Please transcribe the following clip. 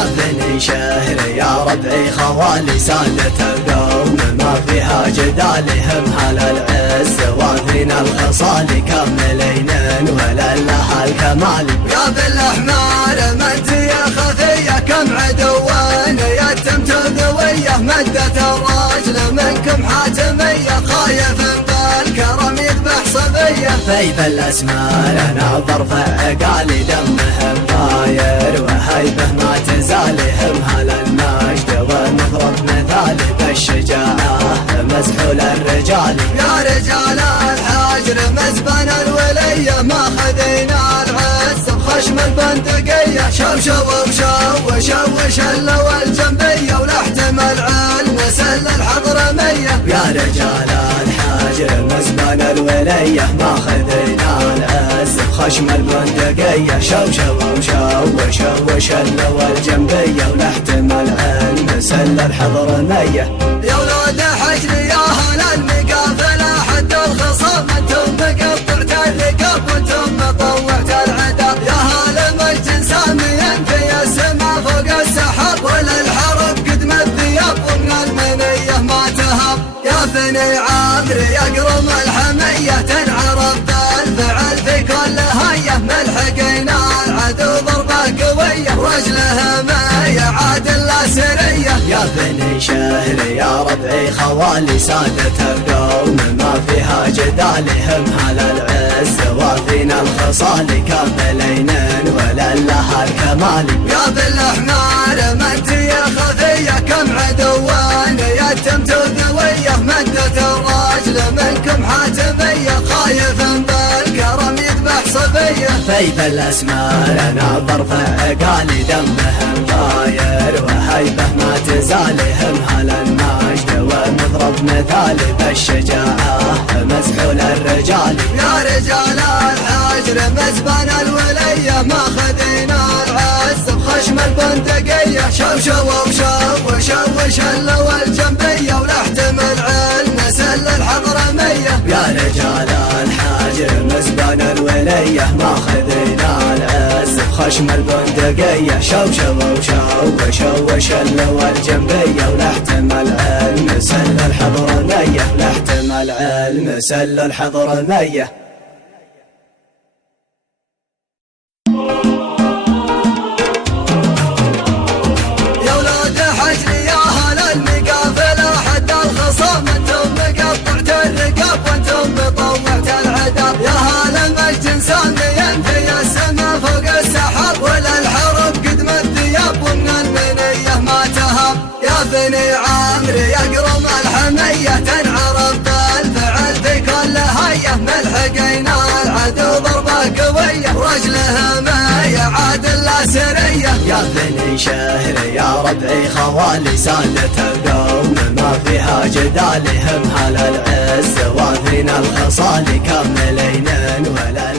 يا بني شهر يا ربعي خوالي سادة القوم ما فيها جدالهم على العز وافينا الخصال كاملين ولا لها الكمال. يا بالاحمال مدية خفية كم عدوان يتم تذويه مدة الرجل منكم حاتمية خايف بالكرم يذبح صبية. فيب الاسمار ناظر فعقالي دمهم طاير وهيبه ما تزالهم هلا المجد ومضرب مثالي بالشجاعة مزحول الرجال. يا رجال الحجر مزبن الولية ما خذينا العز بخشم البندقية شوشو وشوش اللو الجنبية ولاحتمل علم سل الحضرمية. يا رجال الحجر مزبن الولية ما خذينا العز بخشم البندقية شوشو وشوش اللو الجنبية ولاحتمل علم سل الحضرمية. يا ولاد حجر يا هلا المقافلة حد الخصام انتم مقطعت اللقاب وانتم مطوعت العدا. يا هلا مجد سامي في السما فوق السحاب وللحرب قدم الثياب ومن المنية ما تهب. يا بني عامر يقرم الحمية تنعرف بالفعل في كل هية ملحقين العدو ضربة قوية رجلها ما يعاد الا سرية. يا بني شهر يا ربعي خوالي سادة القوم ما فيها جدالهم على العز وافينا الخصال كاملين ولا لها الكمال. يا بالاحمال مدية خفية كم عدوان يتم تذويه مدة الرجل منكم حاتمية خايف بالكرم يذبح صبية. فيب الاسمار ناظر فعقالي دمهم طاير وهيبه ما تزالهم هلا المجد ومضرب مثالي بالشجاعة مزحول الرجال. يا رجال الحجر مزبن الولية ما خذينا العز بخشم البندقية شوشو وشوش اللو الجنبية ولاحتمل علم سل الحضرمية. يا رجال الحجر مزبن الولية ما خذينا العز بخشم البندقية شوشو وشوش اللو الجنبية ولاحتمل علم سل الحضرمية لاحتمل علم سل الحضرمية. بني عامر يقرم الحمية تنعرف بالفعل في كل هية ملحقين العدو ضربة قوية رجلها ما يعاد الا سرية. يا بني شهر يا ربعي خوالي سادة القوم ما فيها جدالهم على العز وافينا الخصال كاملين ولا